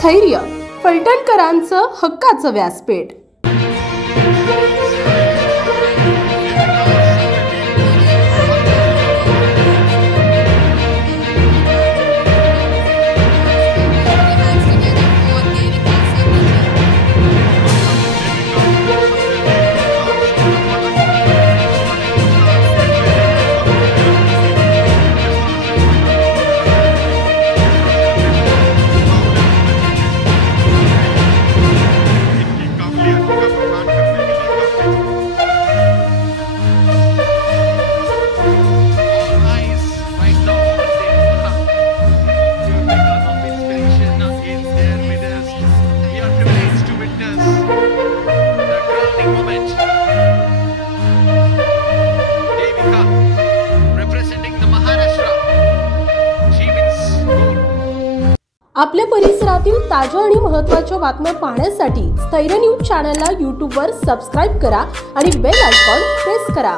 स्थैर्य, फलटणकरांचं हक्काचं व्यासपीठ। आपल्या परिसरातील ताज्या आणि महत्त्वाच्या बातम्या पाहण्यासाठी स्थैर्य न्यूज चॅनलला YouTube वर सबस्क्राइब करा आणि बेल आयकॉन प्रेस करा।